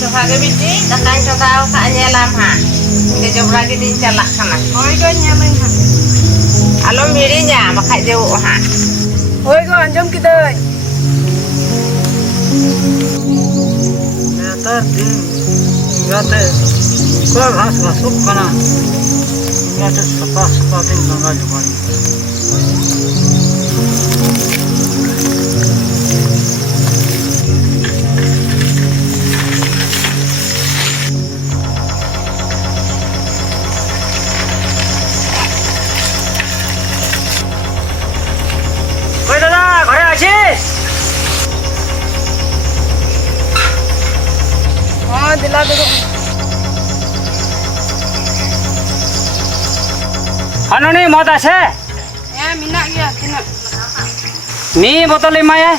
Sohaga bici, dakai coba kanya lama. Dia jauh lagi di celak sana. Oh, itu nyaman ha. Alom mirinya makai jauh ha. Oh, itu anjam kita. Better din, gate. Kau घास masuk kana. Gate sapa din ganga jual. Oh, दिला दो. Anu nih mau tasnya? Ya, minyak ya, minyak. Nih botol 5 ya.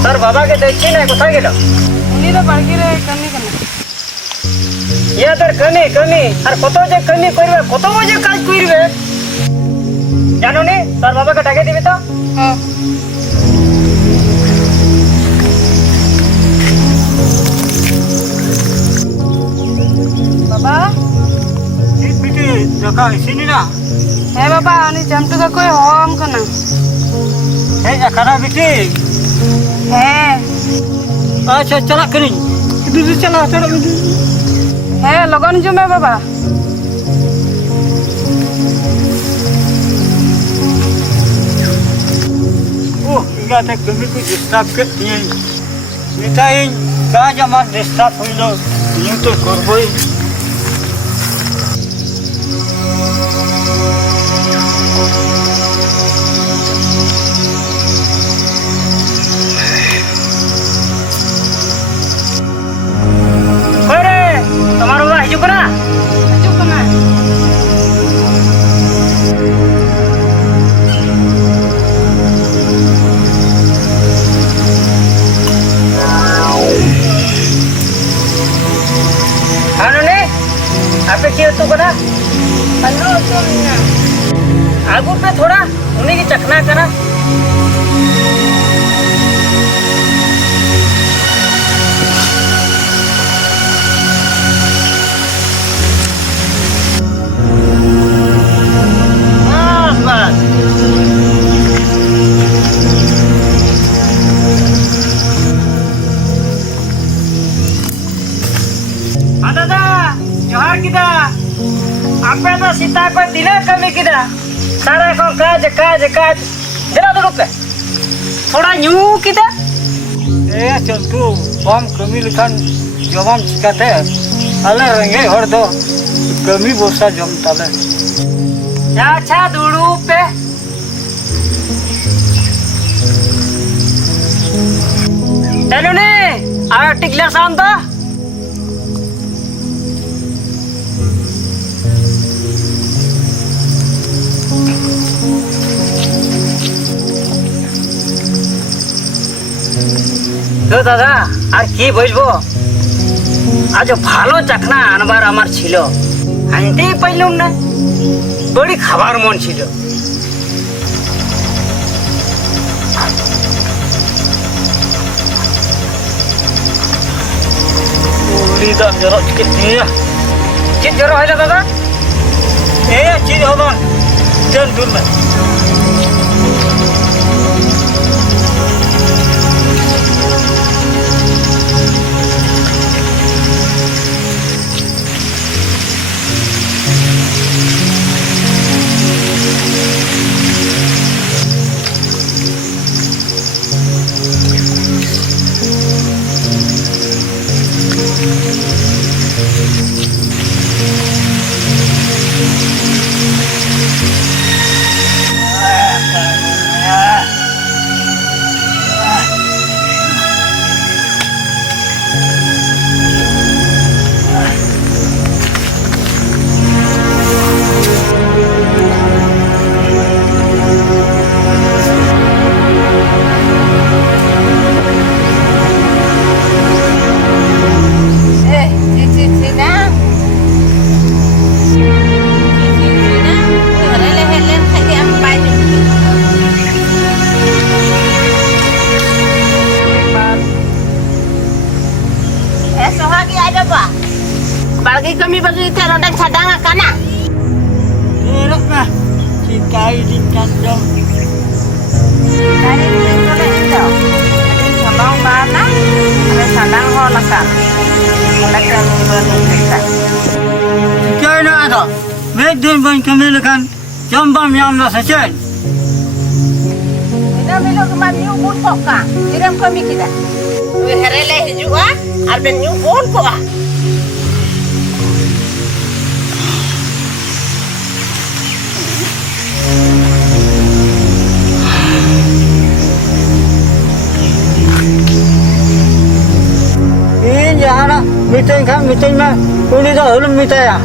Sir, Baba ke dekhi na kothay gelo? Ini to parki re kami kana. Ya sir kami. Ar koto je kami korbe, koto je kaj korbe. Jano ni, sir Baba ke dake dibe to? Ha. Baba? Biti jaka sini na. Hey Baba, ani jamtu ka koi hom kana. Hey akara biti. Hey. अच्छा चला करी इधर से चला Hey, logon jo me Baba. ओह इनका तक कमी को डिस्टर्ब करती है मिठाई कहाँ जमा डिस्टर्ब हुई लो यूं तो करबोई तुम्हारा वाला हिजू कना Aju kana. anu nih apa किया तू कना Hello, Sonia. आगू पे थोड़ा उन्हीं की चखना करा apa tuh sita ko dile kami kita सारा को काज जरा दो पे थोड़ा न्यू kita ए चंटू बम कमी लिखान जवान चिकाते अले रंगे हर दो कमी बोसा जम ताले अच्छा दुड़ू पे चलो ने आ टिकला शांत তো দাদা আর কি বলবো আজ ভালো চাকনা আনবার আমার ছিল আনতেই পাইলাম না বড়ি খাবার মন ছিল উলি দাম জরো কে দিয়া কি জরো হইলা দাদা এ চিজ হলো জন দূর না kami bagi terodang sadang kana. Erak mah. Si kai di kandang. Kali ini boleh itu. Ada sabang mana? Ada sadang holakan. Mulai kami bernutrisa. Kai na ada. Medun ban kamilakan. Jambam yang la sajen. Kita belok kemari ubun poka. Kirim kami kita. Herele hijua. Arben ubun poka. Ini jahara meeting kan meeting mah. Kuni dah ulum meeting ya.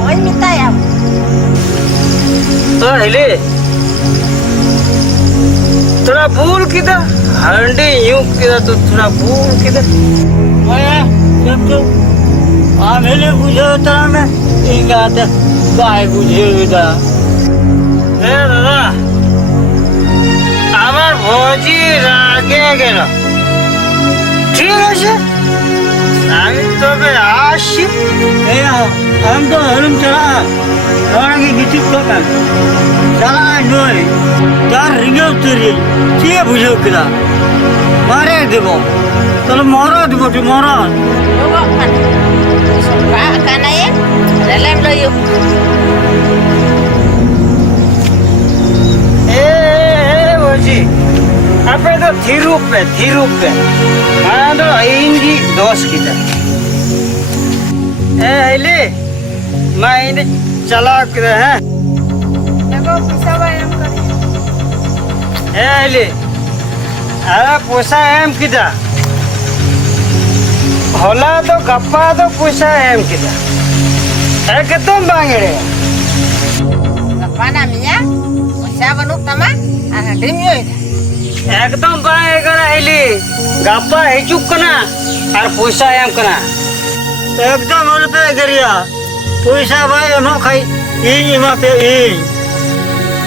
Oi minta ya. तो हिले थोड़ा भूल किधर हंडी यूं किधर तो थोड़ा भूल किधर आया सब तो आमेले बुझे होता में इंगा तो काय बुझे होता ए दादा আমার ভোজি রাগে গেল ঠিক আছে আমি তবে আসি এই हम तो हरम चला orang yang gitu kok kan salah noy dar ringgau teri cia bujau kita mare debo kalau marah debo tu marah Bawa kan. Suka kana ya. Dalam loyo. boji apa itu thirup pe mana tu ini dos kita hele main चला कर है देखो पैसा वायम करी ले अरे पैसा M किदा होला तो गप्पा तो पैसा एम किदा एकदम बांगड़े Apa namanya? Usaha banuk taman. Anak demi itu. एकदम बांगेगा हेली गप्पा हिचुक कना और पैसा एम कना एकदम होल पे गरिया पैसा भाई एमो खाई इन इमा पे इन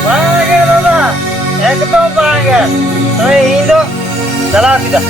बांगे दादा एकदम बांगे तो इन दो चला किदा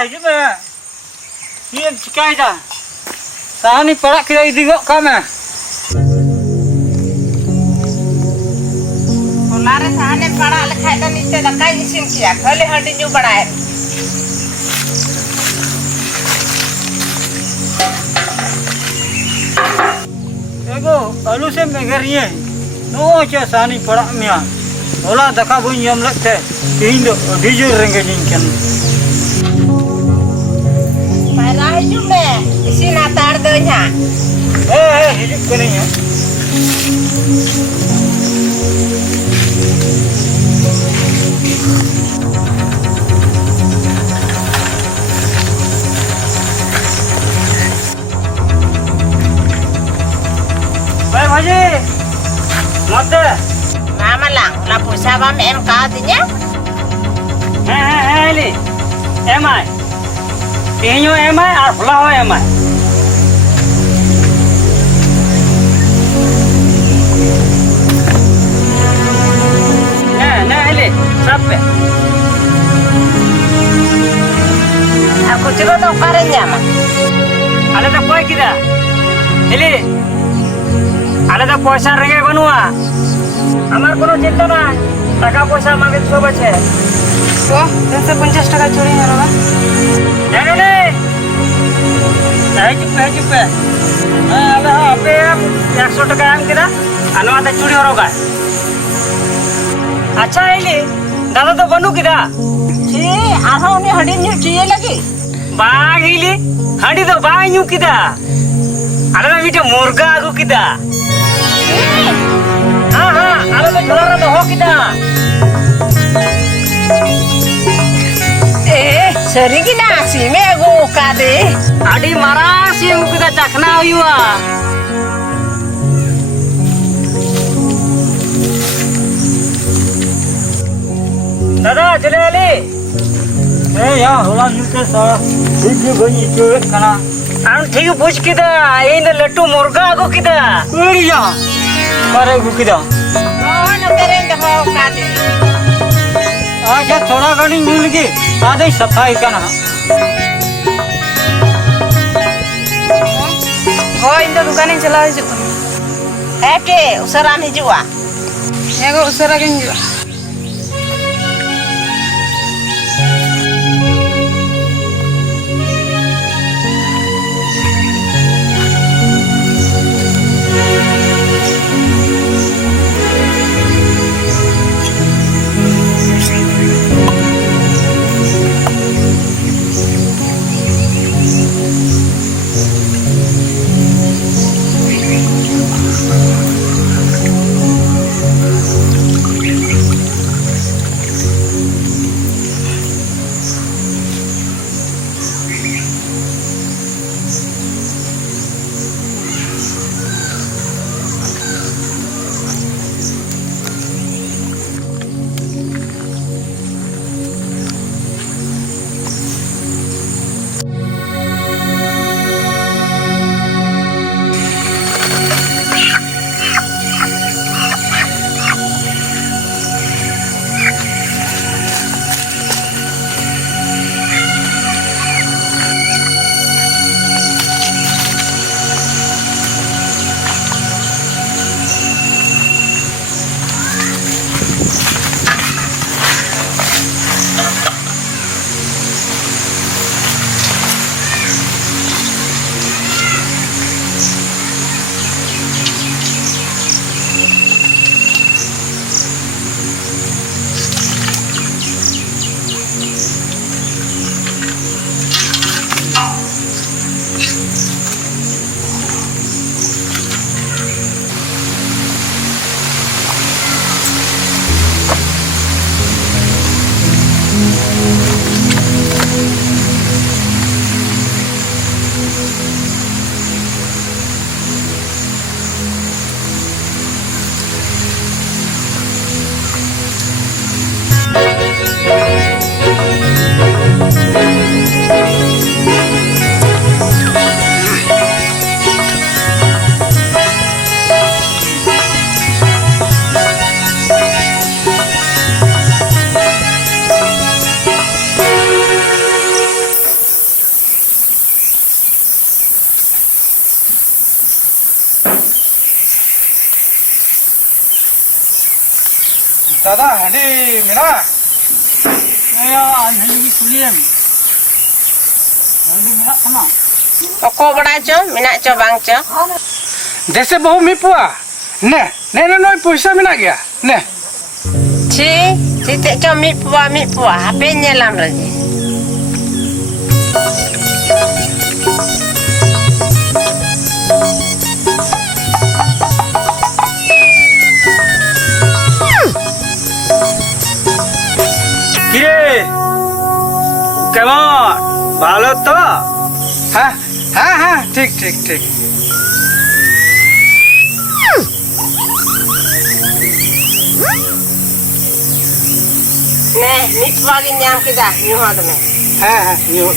hidup ya. Ini cikai dah. Tahan ni perak kita idigok kami. Polare sahane pada lekai dan itu lekai isin kia. Kali handi nyu badae. Ego, alu se megeriye. No aja sahani perak mian. Olah daka bun yam lekte. Indo dijur renggeningkan. Marah juga. Isin atar donya. Hidup kini ya. Baik Haji. Mate. Nama lang. Lapu sabam em katinya. Li. Emai. Tinyo emai ar flower emai. Li. Sampai. Aku juga tahu karenya mah. Ada tak koi kita? Li. Ada tak পয়সা রেগে বানুয়া আমার কোনো চিন্তা নাই টাকা পয়সা আমাকে সব আছে तो 250 টাকা চুরি হলো না জানো নে এই চুপে আলে আপে 100 টাকা আম কিনা আনোতে চুরি হলো গায় আচ্ছা এলি দাদা তো বনু কিদা ছি আরো উনি হডি নিউ চিয়ে লাগি বাঘ ইলি হাঁড়ি তো বাঘ নিউ কিদা আরে মিটে মুরগা আগু কিদা हाँ हाँ आलो तो झोला रे दोहो किदा सरी की ना सीमे गो का दे आडी मारा सिम किदा चखना हुआ दादा चले आले या होला जुते सारा ठीक है भाई तो कना आम ठीक पूछ किदा इन लट्टू मुर्गा को किदा उड़िया करे को किदा कौन करे दहो का दे अच्छा थोड़ा गाड़ी मिल गई आधे सफाई करना हो इन दुकान चला हिजु एटे उसरा में जुआ एगो उसरा के हिजु दादा हंडी मेरा या हंडी कुलियम हंडी मेरा कना oko bada cho mina cho bang cho जैसे बहु मिपुआ ने ने ने नोई पैसा मिना गया ने chi te cho mi puah hape nyelam raje किरे केमन ভালো তো হ্যাঁ হ্যাঁ হ্যাঁ ঠিক ঠিক ঠিক ne mi puah gi nyam kita nyuha de me হ্যাঁ হ্যাঁ নিও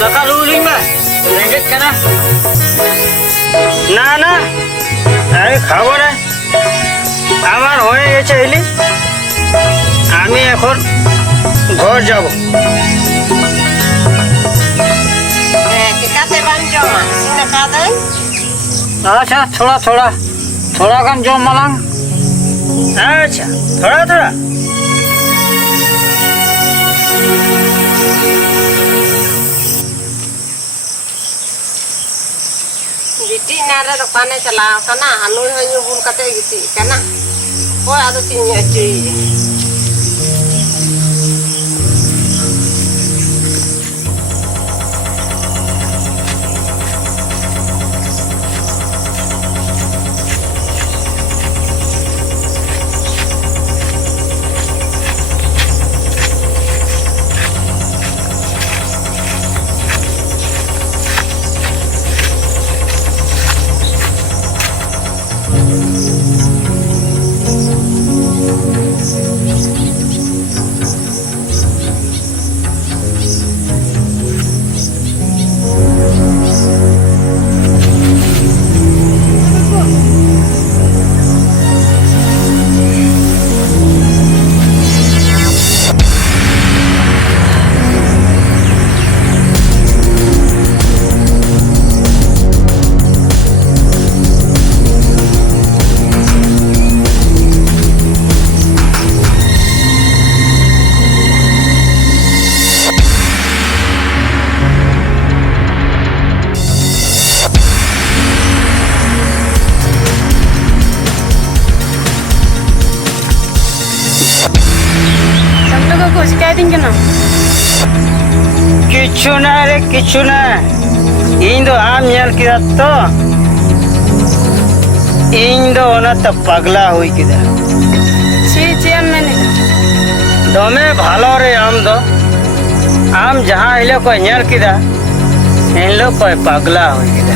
দাকা রুলিং মা রেঙ্গেট কেনা না না আমি খাবো না আমার হয়ে গেছে এলি আমি এখন ঘর যাব kita te bang jo ma sina ka dai আচ্ছা থোড়া থোড়া থোড়া গান জম মালাং अच्छा थोड़ा थोड़ा गिटी नारे दुकाने चलाओ कना हनु हनु बुल कते गिटी कना कोई आदो चीज अच्छी चिकायती ना किच्छु ना रे किच्छु ना इन दो आम ᱧᱮᱞ किदा तो इन दो ओना त पगला हुई किदा चे मैंने दमे भालो रे आम जहाँ इले को ᱧᱮᱞ किदा इन लो को पगला हुई किदा